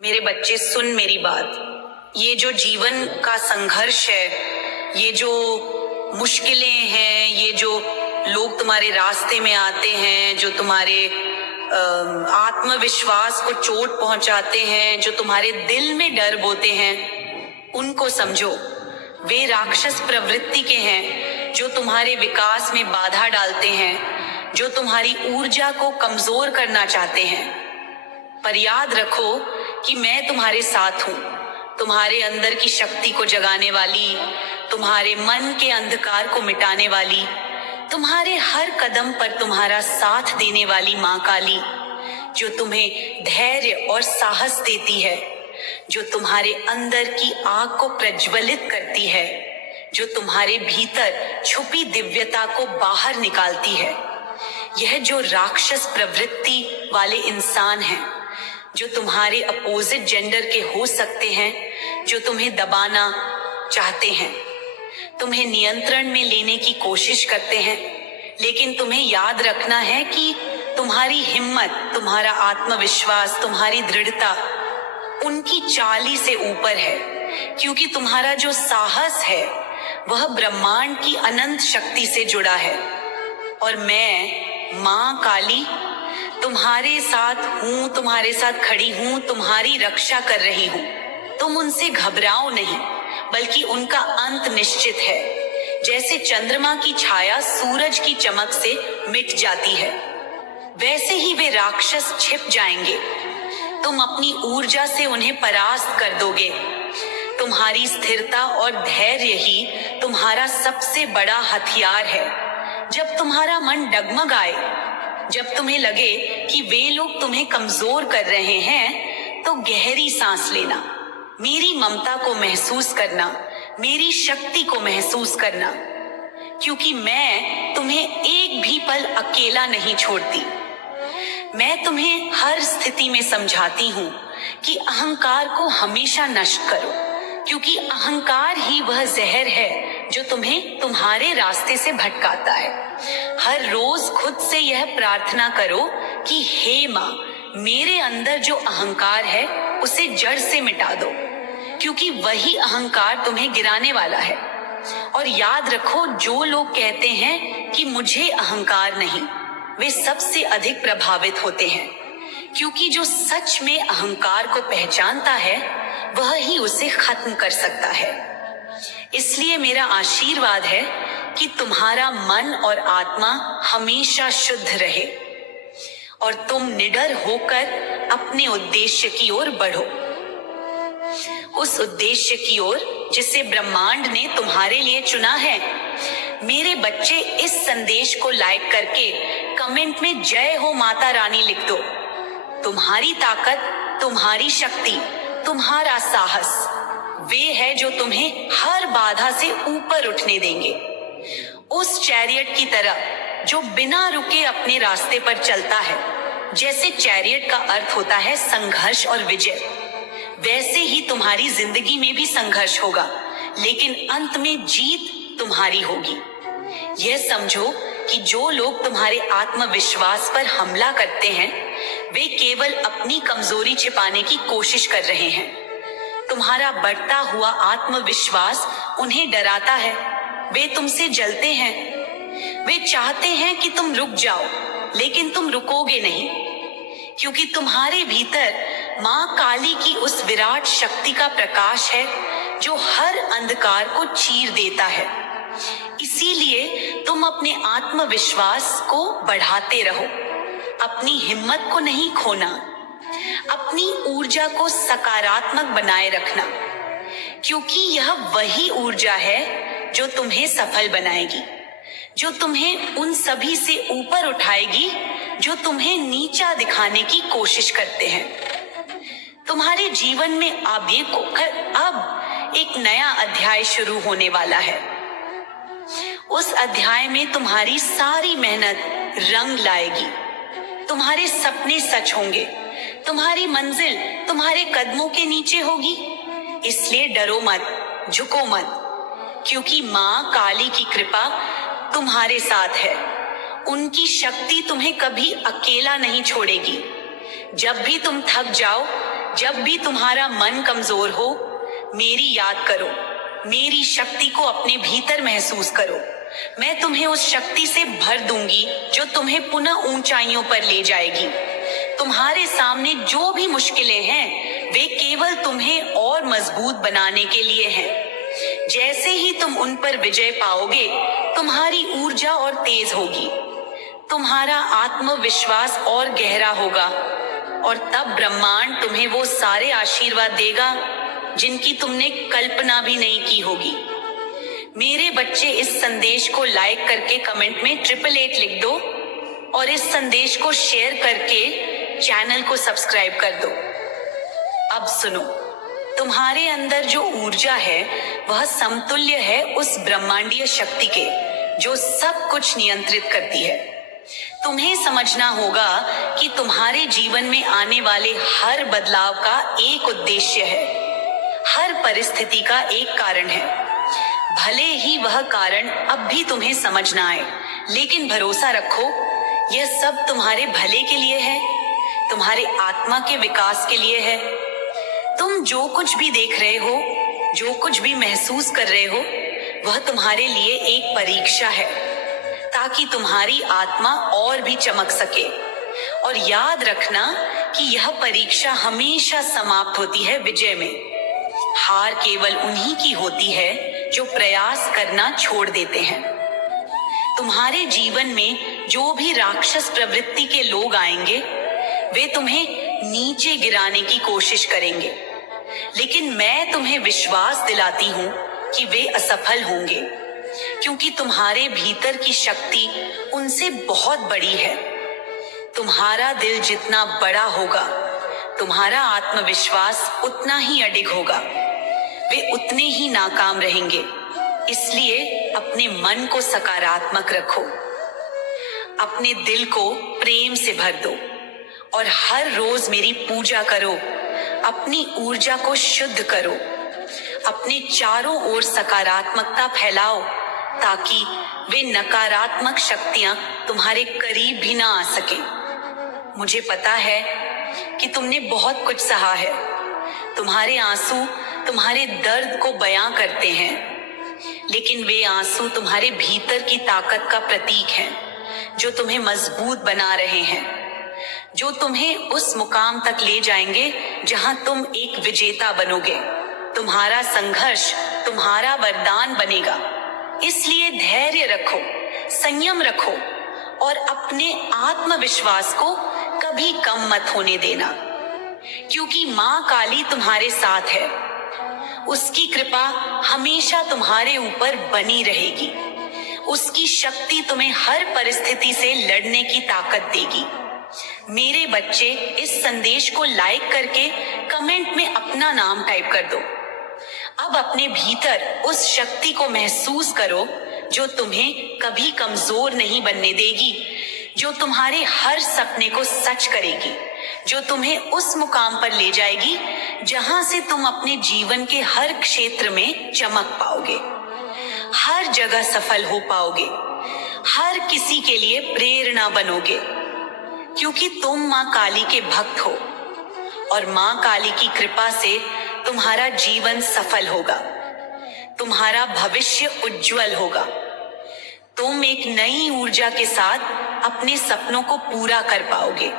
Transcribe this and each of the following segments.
मेरे बच्चे, सुन मेरी बात। ये जो जीवन का संघर्ष है, ये जो मुश्किलें हैं, ये जो लोग तुम्हारे रास्ते में आते हैं, जो तुम्हारे आत्मविश्वास को चोट पहुंचाते हैं, जो तुम्हारे दिल में डर बोते हैं, उनको समझो। वे राक्षस प्रवृत्ति के हैं जो तुम्हारे विकास में बाधा डालते हैं, जो तुम्हारी ऊर्जा को कमजोर करना चाहते हैं। पर याद रखो कि मैं तुम्हारे साथ हूं, तुम्हारे अंदर की शक्ति को जगाने वाली, तुम्हारे मन के अंधकार को मिटाने वाली, तुम्हारे हर कदम पर तुम्हारा साथ देने वाली मां काली, जो तुम्हें धैर्य और साहस देती है, जो तुम्हारे अंदर की आग को प्रज्वलित करती है, जो तुम्हारे भीतर छुपी दिव्यता को बाहर निकालती है। यह जो राक्षस प्रवृत्ति वाले इंसान हैं, जो तुम्हारे अपोजिट जेंडर के हो सकते हैं, जो तुम्हें दबाना चाहते हैं, तुम्हें नियंत्रण में लेने की कोशिश करते हैं, लेकिन तुम्हें याद रखना है कि तुम्हारी हिम्मत, तुम्हारा आत्मविश्वास, तुम्हारी दृढ़ता उनकी चाली से ऊपर है, क्योंकि तुम्हारा जो साहस है वह ब्रह्मांड की अनंत शक्ति से जुड़ा है। और मैं मां काली तुम्हारे साथ हूं, तुम्हारे साथ खड़ी हूं, तुम्हारी रक्षा कर रही हूं। तुम उनसे घबराओ नहीं, बल्कि उनका अंत निश्चित है। जैसे चंद्रमा की छाया सूरज की चमक से मिट जाती है, वैसे ही वे राक्षस छिप जाएंगे। तुम अपनी ऊर्जा से उन्हें परास्त कर दोगे। तुम्हारी स्थिरता और धैर्य ही तुम्हारा सबसे बड़ा हथियार है। जब तुम्हारा मन डगमगाए, जब तुम्हें लगे कि वे लोग तुम्हें कमजोर कर रहे हैं, तो गहरी सांस लेना, मेरी ममता को महसूस करना, मेरी शक्ति को महसूस करना, क्योंकि मैं तुम्हें एक भी पल अकेला नहीं छोड़ती। मैं तुम्हें हर स्थिति में समझाती हूँ कि अहंकार को हमेशा नष्ट करो, क्योंकि अहंकार ही वह जहर है जो तुम्हें तुम्हारे रास्ते से भटकाता है। हर रोज खुद से यह प्रार्थना करो कि हे माँ, मेरे अंदर जो अहंकार है उसे जड़ से मिटा दो, क्योंकि वही अहंकार तुम्हें गिराने वाला है। और याद रखो, जो लोग कहते हैं कि मुझे अहंकार नहीं, वे सबसे अधिक प्रभावित होते हैं, क्योंकि जो सच में अहंकार को पहचानता है वह ही उसे खत्म कर सकता है। इसलिए मेरा आशीर्वाद है कि तुम्हारा मन और आत्मा हमेशा शुद्ध रहे और तुम निडर होकर अपने उद्देश्य की ओर बढ़ो, उस उद्देश्य की ओर जिसे ब्रह्मांड ने तुम्हारे लिए चुना है। मेरे बच्चे, इस संदेश को लाइक करके कमेंट में जय हो माता रानी लिख दो। तुम्हारी ताकत, तुम्हारी शक्ति, तुम्हारा साहस वे है जो तुम्हें हर बाधा से ऊपर उठने देंगे। उस चैरियट की तरह जो बिना रुके अपने रास्ते पर चलता है। जैसे चैरियट का अर्थ होता है संघर्ष और विजय, वैसे ही तुम्हारी जिंदगी में भी संघर्ष होगा, लेकिन अंत में जीत तुम्हारी होगी। यह समझो कि जो लोग तुम्हारे आत्मविश्वास पर हमला करते हैं, वे केवल अपनी कमजोरी छिपाने की कोशिश कर रहे हैं। तुम्हारा बढ़ता हुआ आत्मविश्वास उन्हें डराता है। वे तुमसे जलते हैं। वे चाहते हैं कि तुम रुक जाओ, लेकिन तुम रुकोगे नहीं, क्योंकि तुम्हारे भीतर मां काली की उस विराट शक्ति का प्रकाश है जो हर अंधकार को चीर देता है। इसीलिए तुम अपने आत्मविश्वास को बढ़ाते रहो, अपनी हिम्मत को नहीं खोना, अपनी ऊर्जा को सकारात्मक बनाए रखना, क्योंकि यह वही ऊर्जा है जो तुम्हें सफल बनाएगी, जो तुम्हें उन सभी से ऊपर उठाएगी जो तुम्हें नीचा दिखाने की कोशिश करते हैं। तुम्हारे जीवन में अब एक नया अध्याय शुरू होने वाला है। उस अध्याय में तुम्हारी सारी मेहनत रंग लाएगी, तुम्हारे सपने सच होंगे, तुम्हारी मंजिल तुम्हारे कदमों के नीचे होगी। इसलिए डरो मत, झुको मत, क्योंकि मां काली की कृपा तुम्हारे साथ है। उनकी शक्ति तुम्हें कभी अकेला नहीं छोड़ेगी। जब भी तुम थक जाओ, जब भी तुम्हारा मन कमजोर हो, मेरी याद करो, मेरी शक्ति को अपने भीतर महसूस करो। मैं तुम्हें उस शक्ति से भर दूंगी जो तुम्हें पुनः ऊंचाइयों पर ले जाएगी। तुम्हारे सामने जो भी मुश्किलें हैं, वे केवल तुम्हें और मजबूत बनाने के लिए हैं। जैसे ही तुम उन पर विजय पाओगे, तुम्हारी ऊर्जा और तेज होगी, तुम्हारा आत्मविश्वास और गहरा होगा, और तब ब्रह्मांड तुम्हें वो सारे आशीर्वाद देगा जिनकी तुमने कल्पना भी नहीं की होगी। मेरे बच्चे, इस संदेश को लाइक करके कमेंट में 888 लिख दो और इस संदेश को शेयर करके चैनल को सब्सक्राइब कर दो। अब सुनो, तुम्हारे अंदर जो ऊर्जा है वह समतुल्य है उस ब्रह्मांडीय शक्ति के जो सब कुछ नियंत्रित करती है। तुम्हें समझना होगा कि तुम्हारे जीवन में आने वाले हर बदलाव का एक उद्देश्य है, हर परिस्थिति का एक कारण है। भले ही वह कारण अब भी तुम्हें समझ ना आए, लेकिन भरोसा रखो, यह सब तुम्हारे भले के लिए है, तुम्हारे आत्मा के विकास के लिए है। तुम जो कुछ भी देख रहे हो, जो कुछ भी महसूस कर रहे हो, वह तुम्हारे लिए एक परीक्षा है, ताकि तुम्हारी आत्मा और भी चमक सके। और याद रखना कि यह परीक्षा हमेशा समाप्त होती है विजय में। हार केवल उन्हीं की होती है जो प्रयास करना छोड़ देते हैं। तुम्हारे जीवन में जो भी राक्षस प्रवृत्ति के लोग आएंगे, वे तुम्हें नीचे गिराने की कोशिश करेंगे, लेकिन मैं तुम्हें विश्वास दिलाती हूँ कि वे असफल होंगे, क्योंकि तुम्हारे भीतर की शक्ति उनसे बहुत बड़ी है। तुम्हारा दिल जितना बड़ा होगा, तुम्हारा आत्मविश्वास उतना ही अडिग होगा, वे उतने ही नाकाम रहेंगे। इसलिए अपने मन को सकारात्मक रखो, अपने दिल को प्रेम से भर दो और हर रोज मेरी पूजा करो। अपनी ऊर्जा को शुद्ध करो, अपने चारों ओर सकारात्मकता फैलाओ, ताकि वे नकारात्मक शक्तियां तुम्हारे करीब भी ना आ सके। मुझे पता है कि तुमने बहुत कुछ सहा है। तुम्हारे आंसू तुम्हारे दर्द को बयां करते हैं, लेकिन वे आंसू तुम्हारे भीतर की ताकत का प्रतीक हैं, जो तुम्हें मजबूत बना रहे हैं, जो तुम्हें उस मुकाम तक ले जाएंगे जहां तुम एक विजेता बनोगे। तुम्हारा संघर्ष तुम्हारा वरदान बनेगा। इसलिए धैर्य रखो, संयम रखो और अपने आत्मविश्वास को कभी कम मत होने देना, क्योंकि माँ काली तुम्हारे साथ है। उसकी कृपा हमेशा तुम्हारे ऊपर बनी रहेगी। उसकी शक्ति तुम्हें हर परिस्थिति से लड़ने की ताकत देगी। मेरे बच्चे, इस संदेश को लाइक करके कमेंट में अपना नाम टाइप कर दो। अब अपने भीतर उस शक्ति को महसूस करो जो तुम्हें कभी कमजोर नहीं बनने देगी, जो तुम्हारे हर सपने को सच करेगी, जो तुम्हें उस मुकाम पर ले जाएगी जहां से तुम अपने जीवन के हर क्षेत्र में चमक पाओगे, हर जगह सफल हो पाओगे, हर किसी के लिए प्रेरणा बनोगे, क्योंकि तुम माँ काली के भक्त हो और माँ काली की कृपा से तुम्हारा जीवन सफल होगा, तुम्हारा भविष्य उज्जवल होगा। तुम एक नई ऊर्जा के साथ अपने सपनों को पूरा कर पाओगे।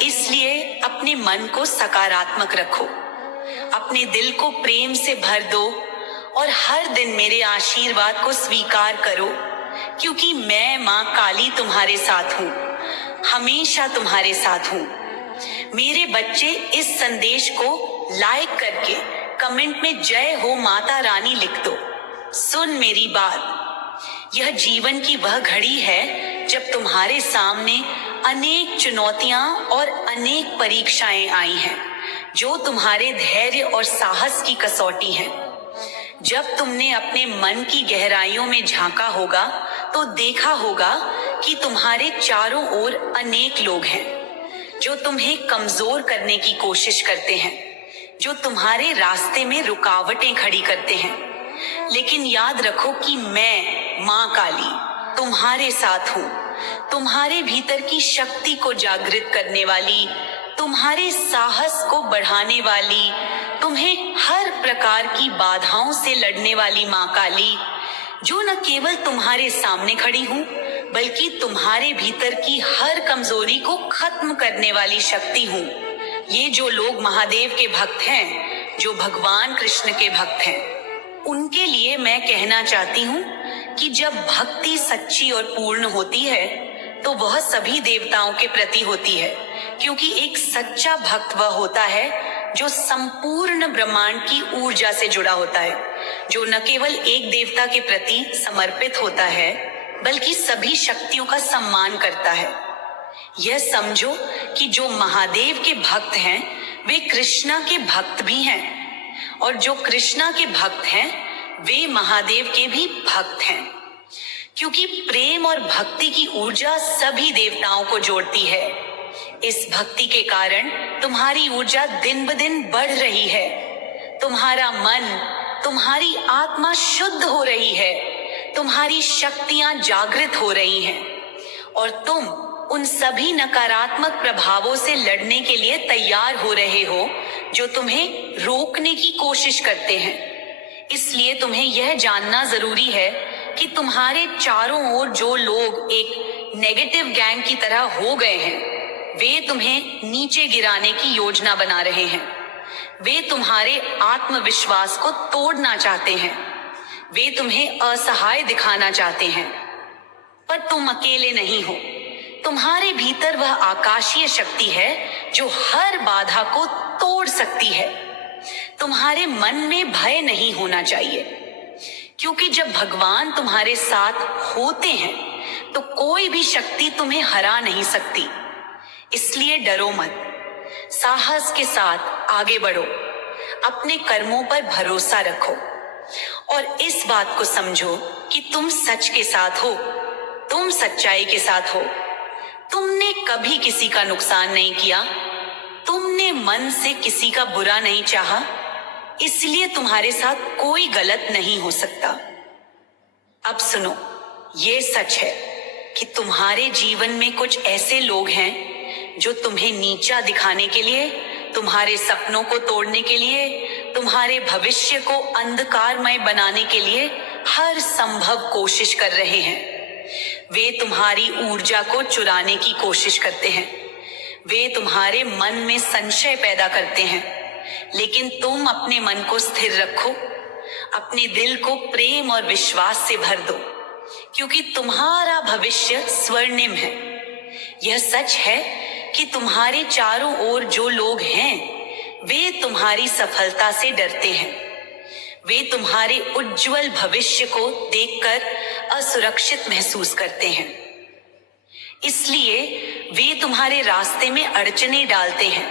इसलिए अपने मन को सकारात्मक रखो, अपने दिल को प्रेम से भर दो और हर दिन मेरे आशीर्वाद को स्वीकार करो, क्योंकि मैं माँ काली तुम्हारे साथ हूँ, हमेशा तुम्हारे साथ हूँ। मेरे बच्चे, इस संदेश को लाइक करके कमेंट में जय हो माता रानी लिख दो। सुन मेरी बात, यह जीवन की वह घड़ी है जब तुम्हारे सामने अनेक चुनौतियां और अनेक परीक्षाएं आई हैं, जो तुम्हारे धैर्य और साहस की कसौटी हैं। जब तुमने अपने मन की गहराइयों में झांका होगा तो देखा होगा कि तुम्हारे चारों ओर अनेक लोग हैं जो तुम्हें कमजोर करने की कोशिश करते हैं, जो तुम्हारे रास्ते में रुकावटें खड़ी करते हैं। लेकिन याद रखो कि मैं माँ काली तुम्हारे साथ हूँ, तुम्हारे भीतर की शक्ति को जागृत करने वाली, तुम्हारे साहस को बढ़ाने वाली, तुम्हें हर प्रकार की बाधाओं से लड़ने वाली माँ काली, जो न केवल तुम्हारे सामने खड़ी हूँ बल्कि तुम्हारे भीतर की हर कमजोरी को खत्म करने वाली शक्ति हूँ। ये जो लोग महादेव के भक्त हैं, जो भगवान कृष्ण के भक्त हैं, उनके लिए मैं कहना चाहती हूँ कि जब भक्ति सच्ची और पूर्ण होती है तो वह सभी देवताओं के प्रति होती है, क्योंकि एक सच्चा भक्त वह होता है जो संपूर्ण ब्रह्मांड की ऊर्जा से जुड़ा होता है, जो न केवल एक देवता के प्रति समर्पित होता है बल्कि सभी शक्तियों का सम्मान करता है। यह समझो कि जो महादेव के भक्त हैं वे कृष्णा के भक्त भी हैं, और जो कृष्णा के भक्त हैं वे महादेव के भी भक्त हैं, क्योंकि प्रेम और भक्ति की ऊर्जा सभी देवताओं को जोड़ती है। इस भक्ति के कारण तुम्हारी ऊर्जा दिन ब दिन बढ़ रही है, तुम्हारा मन, तुम्हारी आत्मा शुद्ध हो रही है, तुम्हारी शक्तियां जागृत हो रही हैं, और तुम उन सभी नकारात्मक प्रभावों से लड़ने के लिए तैयार हो रहे हो जो तुम्हें रोकने की कोशिश करते हैं। इसलिए तुम्हें यह जानना जरूरी है कि तुम्हारे चारों ओर जो लोग एक नेगेटिव गैंग की तरह हो गए हैं, वे तुम्हें नीचे गिराने की योजना बना रहे हैं। वे तुम्हारे आत्मविश्वास को तोड़ना चाहते हैं, वे तुम्हें असहाय दिखाना चाहते हैं, पर तुम अकेले नहीं हो। तुम्हारे भीतर वह आकाशीय शक्ति है जो हर बाधा को तोड़ सकती है। तुम्हारे मन में भय नहीं होना चाहिए, क्योंकि जब भगवान तुम्हारे साथ होते हैं तो कोई भी शक्ति तुम्हें हरा नहीं सकती। इसलिए डरो मत, साहस के साथ आगे बढ़ो, अपने कर्मों पर भरोसा रखो और इस बात को समझो कि तुम सच के साथ हो, तुम सच्चाई के साथ हो। तुमने कभी किसी का नुकसान नहीं किया, तुमने मन से किसी का बुरा नहीं चाहा, इसलिए तुम्हारे साथ कोई गलत नहीं हो सकता। अब सुनो, ये सच है कि तुम्हारे जीवन में कुछ ऐसे लोग हैं जो तुम्हें नीचा दिखाने के लिए, तुम्हारे सपनों को तोड़ने के लिए, तुम्हारे भविष्य को अंधकारमय बनाने के लिए हर संभव कोशिश कर रहे हैं। वे तुम्हारी ऊर्जा को चुराने की कोशिश करते हैं, वे तुम्हारे मन में संशय पैदा करते हैं, लेकिन तुम अपने मन को स्थिर रखो, अपने दिल को प्रेम और विश्वास से भर दो, क्योंकि तुम्हारा भविष्य स्वर्णिम है। यह सच है कि तुम्हारे चारों ओर जो लोग हैं वे तुम्हारी सफलता से डरते हैं, वे तुम्हारे उज्जवल भविष्य को देखकर असुरक्षित महसूस करते हैं, इसलिए वे तुम्हारे रास्ते में अड़चने डालते हैं।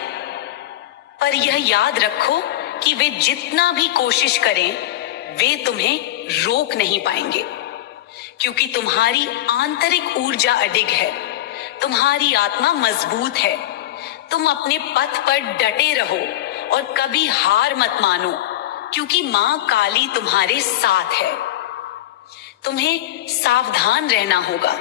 पर यह याद रखो कि वे जितना भी कोशिश करें वे तुम्हें रोक नहीं पाएंगे, क्योंकि तुम्हारी आंतरिक ऊर्जा अडिग है, तुम्हारी आत्मा मजबूत है। तुम अपने पथ पर डटे रहो और कभी हार मत मानो, क्योंकि मां काली तुम्हारे साथ है। तुम्हें सावधान रहना होगा,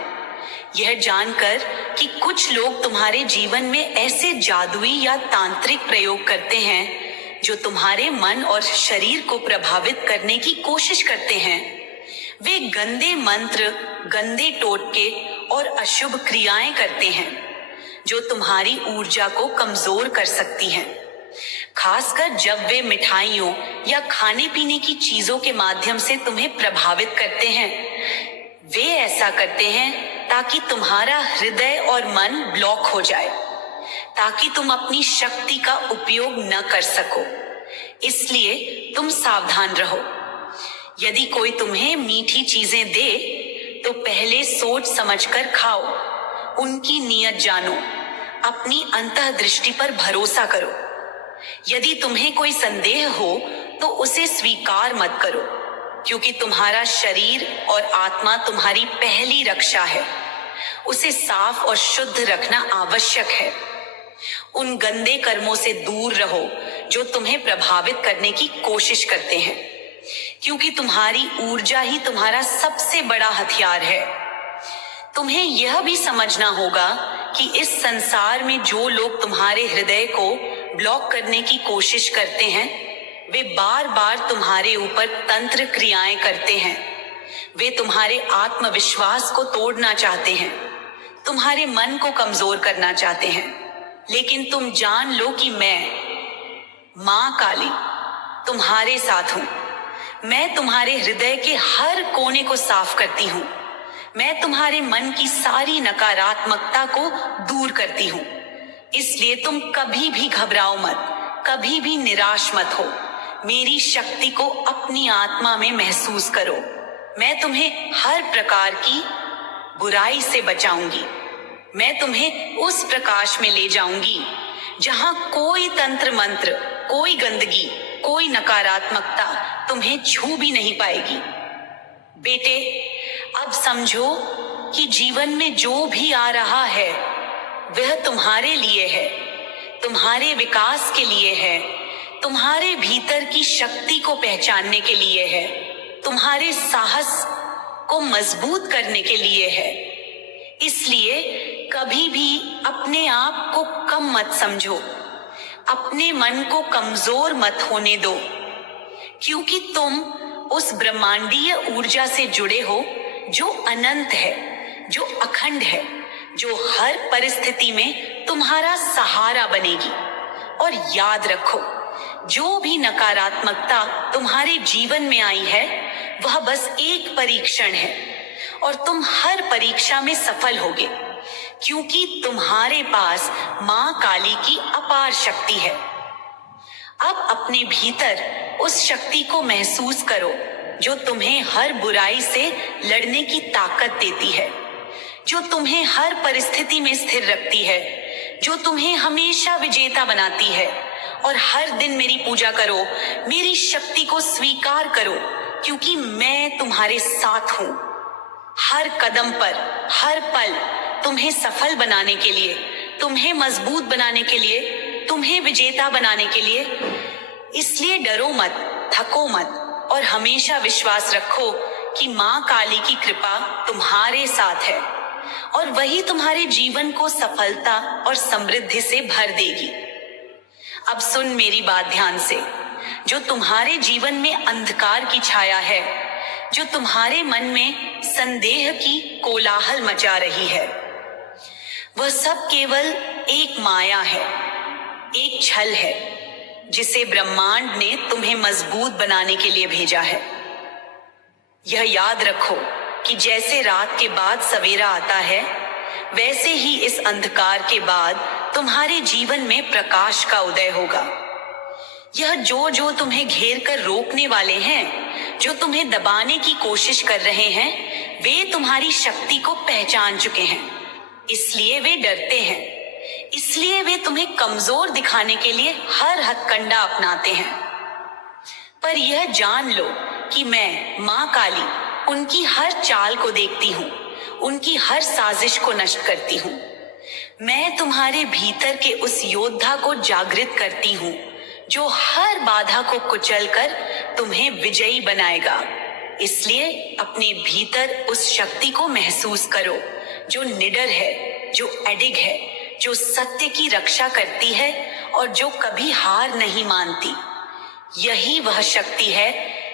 यह जानकर कि कुछ लोग तुम्हारे जीवन में ऐसे जादुई या तांत्रिक प्रयोग करते हैं जो तुम्हारे मन और शरीर को प्रभावित करने की कोशिश करते हैं। वे गंदे मंत्र, गंदे टोटके और अशुभ क्रियाएं करते हैं जो तुम्हारी ऊर्जा को कमजोर कर सकती हैं। खासकर जब वे मिठाइयों या खाने पीने की चीजों के माध्यम से तुम्हें प्रभावित करते हैं। वे ऐसा करते हैं ताकि तुम्हारा हृदय और मन ब्लॉक हो जाए, ताकि तुम अपनी शक्ति का उपयोग न कर सको। इसलिए तुम सावधान रहो। यदि कोई तुम्हें मीठी चीजें दे तो पहले सोच समझकर खाओ, उनकी नीयत जानो, अपनी अंतर्दृष्टि पर भरोसा करो। यदि तुम्हें कोई संदेह हो तो उसे स्वीकार मत करो, क्योंकि तुम्हारा शरीर और आत्मा तुम्हारी पहली रक्षा है। उसे साफ और शुद्ध रखना आवश्यक है। उन गंदे कर्मों से दूर रहो जो तुम्हें प्रभावित करने की कोशिश करते हैं, क्योंकि तुम्हारी ऊर्जा ही तुम्हारा सबसे बड़ा हथियार है। तुम्हें यह भी समझना होगा कि इस संसार में जो लोग तुम्हारे हृदय को ब्लॉक करने की कोशिश करते हैं, वे बार बार तुम्हारे ऊपर तंत्र क्रियाएं करते हैं। वे तुम्हारे आत्मविश्वास को तोड़ना चाहते हैं, तुम्हारे मन को कमजोर करना चाहते हैं। लेकिन तुम जान लो कि मैं मां काली तुम्हारे साथ हूं। मैं तुम्हारे हृदय के हर कोने को साफ करती हूं। मैं तुम्हारे मन की सारी नकारात्मकता को दूर करती हूं। इसलिए तुम कभी भी घबराओ मत, कभी भी निराश मत हो। मेरी शक्ति को अपनी आत्मा में महसूस करो। मैं तुम्हें हर प्रकार की बुराई से बचाऊंगी। मैं तुम्हें उस प्रकाश में ले जाऊंगी जहां कोई तंत्र मंत्र, कोई गंदगी, कोई नकारात्मकता तुम्हें छू भी नहीं पाएगी। बेटे, अब समझो कि जीवन में जो भी आ रहा है वह तुम्हारे लिए है, तुम्हारे विकास के लिए है, तुम्हारे भीतर की शक्ति को पहचानने के लिए है, तुम्हारे साहस को मजबूत करने के लिए है। इसलिए कभी भी अपने आप को कम मत समझो, अपने मन को कमजोर मत होने दो, क्योंकि तुम उस ब्रह्मांडीय ऊर्जा से जुड़े हो जो अनंत है, जो अखंड है, जो हर परिस्थिति में तुम्हारा सहारा बनेगी। और याद रखो, जो भी नकारात्मकता तुम्हारे जीवन में आई है वह बस एक परीक्षण है और तुम हर परीक्षा में सफल होगे, क्योंकि तुम्हारे पास मां काली की अपार शक्ति है। अब अपने भीतर उस शक्ति को महसूस करो जो तुम्हें हर बुराई से लड़ने की ताकत देती है, जो तुम्हें हर परिस्थिति में स्थिर रखती है, जो तुम्हें हमेशा विजेता बनाती है। और हर दिन मेरी पूजा करो, मेरी शक्ति को स्वीकार करो, क्योंकि मैं तुम्हारे साथ हूं। हर कदम पर, हर पल तुम्हें सफल बनाने के लिए, तुम्हें मजबूत बनाने के लिए, तुम्हें विजेता बनाने के लिए। इसलिए डरो मत, थको मत और हमेशा विश्वास रखो कि मां काली की कृपा तुम्हारे साथ है और वही तुम्हारे जीवन को सफलता और समृद्धि से भर देगी। अब सुन मेरी बात ध्यान से। जो तुम्हारे जीवन में अंधकार की छाया है, जो तुम्हारे मन में संदेह की कोलाहल मचा रही है, वह सब केवल एक माया है, एक छल है जिसे ब्रह्मांड ने तुम्हें मजबूत बनाने के लिए भेजा है। यह याद रखो कि जैसे रात के बाद सवेरा आता है, वैसे ही इस अंधकार के बाद तुम्हारे जीवन में प्रकाश का उदय होगा। यह जो तुम्हें घेर कर रोकने वाले हैं, जो तुम्हें दबाने की कोशिश कर रहे हैं, वे तुम्हारी शक्ति को पहचान चुके हैं। इसलिए वे डरते हैं, इसलिए वे तुम्हें कमजोर दिखाने के लिए हर हथकंडा अपनाते हैं। पर यह जान लो कि मैं मां काली उनकी हर चाल को देखती हूँ, उनकी हर साजिश को नष्ट करती हूँ। मैं तुम्हारे भीतर के उस योद्धा को जागृत करती हूँ जो हर बाधा को कुचलकर तुम्हें विजयी बनाएगा। इसलिए अपने भीतर उस शक्ति को महसूस करो जो निडर है, जो अडिग है, जो सत्य की रक्षा करती है और जो कभी हार नहीं मानती। यही वह शक्ति है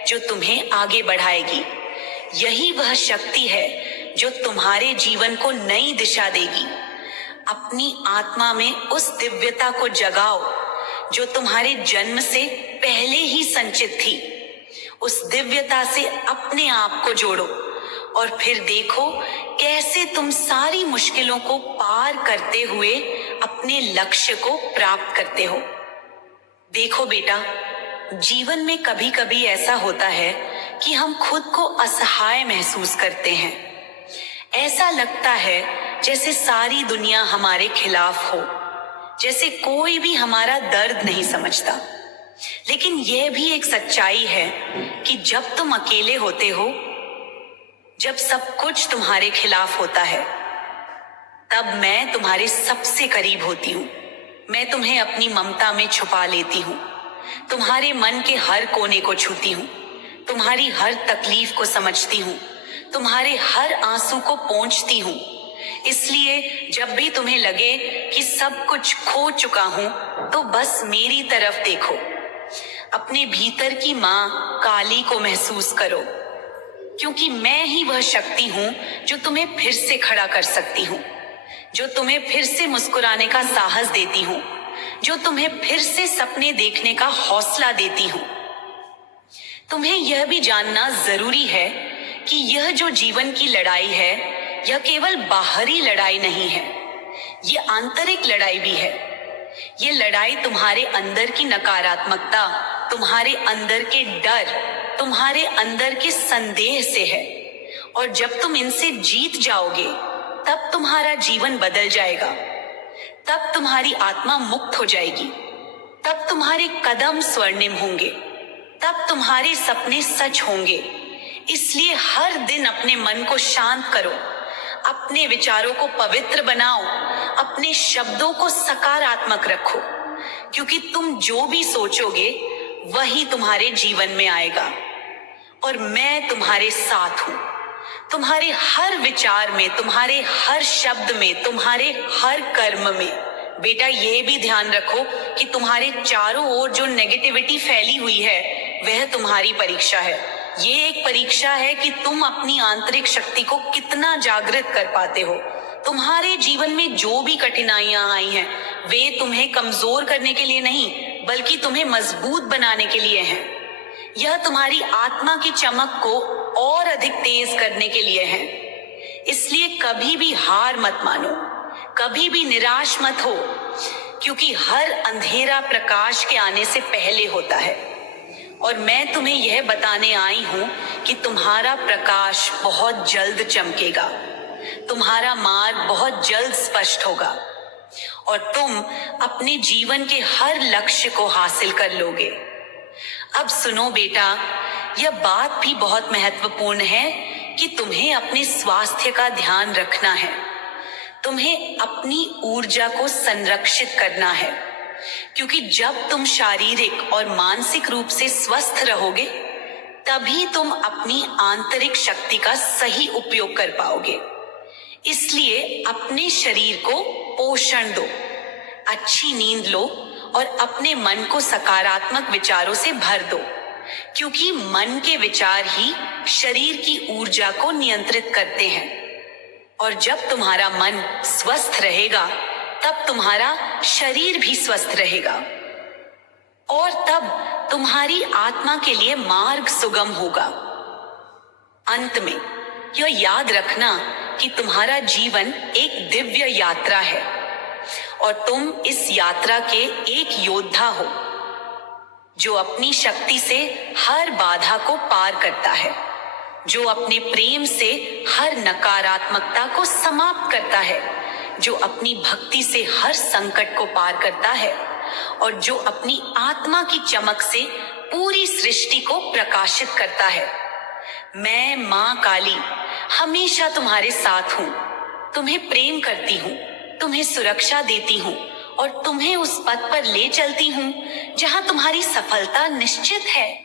जो तुम्हें आगे बढ़ाएगी। यही वह शक्ति है जो तुम्हारे जीवन को नई दिशा देगी। अपनी आत्मा में उस दिव्यता को जगाओ जो तुम्हारे जन्म से पहले ही संचित थी। उस दिव्यता से अपने आप को जोड़ो और फिर देखो कैसे तुम सारी मुश्किलों को पार करते हुए अपने लक्ष्य को प्राप्त करते हो। देखो बेटा, जीवन में कभी कभी ऐसा होता है कि हम खुद को असहाय महसूस करते हैं। ऐसा लगता है जैसे सारी दुनिया हमारे खिलाफ हो, जैसे कोई भी हमारा दर्द नहीं समझता। लेकिन यह भी एक सच्चाई है कि जब तुम अकेले होते हो, जब सब कुछ तुम्हारे खिलाफ होता है, तब मैं तुम्हारे सबसे करीब होती हूँ। मैं तुम्हें अपनी ममता में छुपा लेती हूँ, तुम्हारे मन के हर कोने को छूती हूँ, तुम्हारी हर तकलीफ को समझती हूँ, तुम्हारे हर आंसू को पोंछती हूँ। इसलिए जब भी तुम्हें लगे कि सब कुछ खो चुका हूं, तो बस मेरी तरफ देखो। अपने भीतर की माँ काली को महसूस करो, क्योंकि मैं ही वह शक्ति हूं जो तुम्हें फिर से खड़ा कर सकती हूँ, जो तुम्हें फिर से मुस्कुराने का साहस देती हूँ, जो तुम्हें फिर से सपने देखने का हौसला देती हूँ। तुम्हें यह भी जानना जरूरी है कि यह जो जीवन की लड़ाई है, यह केवल बाहरी लड़ाई नहीं है, ये आंतरिक लड़ाई भी है। ये लड़ाई तुम्हारे अंदर की नकारात्मकता, तुम्हारे अंदर के डर, तुम्हारे अंदर के संदेह से है। और जब तुम इनसे जीत जाओगे, तब तुम्हारा जीवन बदल जाएगा, तब तुम्हारी आत्मा मुक्त हो जाएगी, तब तुम्हारे कदम स्वर्णिम होंगे, तब तुम्हारे सपने सच होंगे। इसलिए हर दिन अपने मन को शांत करो, अपने विचारों को पवित्र बनाओ, अपने शब्दों को सकारात्मक रखो, क्योंकि तुम जो भी सोचोगे वही तुम्हारे जीवन में आएगा। और मैं तुम्हारे साथ हूं, तुम्हारे हर विचार में, तुम्हारे हर शब्द में, तुम्हारे हर कर्म में। बेटा, ये भी ध्यान रखो कि तुम्हारे चारों ओर जो नेगेटिविटी फैली हुई है, वह तुम्हारी परीक्षा है। ये एक परीक्षा है कि तुम अपनी आंतरिक शक्ति को कितना जागृत कर पाते हो। तुम्हारे जीवन में जो भी कठिनाइयां आई हैं, वे तुम्हें कमजोर करने के लिए नहीं, बल्कि तुम्हें मजबूत बनाने के लिए हैं। यह तुम्हारी आत्मा की चमक को और अधिक तेज करने के लिए है। इसलिए कभी भी हार मत मानो, कभी भी निराश मत हो, क्योंकि हर अंधेरा प्रकाश के आने से पहले होता है। और मैं तुम्हें यह बताने आई हूं कि तुम्हारा प्रकाश बहुत जल्द चमकेगा, तुम्हारा मार्ग बहुत जल्द स्पष्ट होगा, और तुम अपने जीवन के हर लक्ष्य को हासिल कर लोगे। अब सुनो बेटा, यह बात भी बहुत महत्वपूर्ण है कि तुम्हें अपने स्वास्थ्य का ध्यान रखना है। तुम्हें अपनी ऊर्जा को संरक्षित करना है, क्योंकि जब तुम शारीरिक और मानसिक रूप से स्वस्थ रहोगे, तभी तुम अपनी आंतरिक शक्ति का सही उपयोग कर पाओगे। इसलिए अपने शरीर को पोषण दो, अच्छी नींद लो और अपने मन को सकारात्मक विचारों से भर दो, क्योंकि मन के विचार ही शरीर की ऊर्जा को नियंत्रित करते हैं। और जब तुम्हारा मन स्वस्थ रहेगा, तब तुम्हारा शरीर भी स्वस्थ रहेगा, और तब तुम्हारी आत्मा के लिए मार्ग सुगम होगा। अंत में यह याद रखना कि तुम्हारा जीवन एक दिव्य यात्रा है, और तुम इस यात्रा के एक योद्धा हो, जो अपनी शक्ति से हर बाधा को पार करता है, जो अपने प्रेम से हर नकारात्मकता को समाप्त करता है, जो अपनी भक्ति से हर संकट को पार करता है, और जो अपनी आत्मा की चमक से पूरी सृष्टि को प्रकाशित करता है। मैं माँ काली हमेशा तुम्हारे साथ हूँ, तुम्हें प्रेम करती हूँ, तुम्हें सुरक्षा देती हूँ, और तुम्हें उस पथ पर ले चलती हूँ जहाँ तुम्हारी सफलता निश्चित है।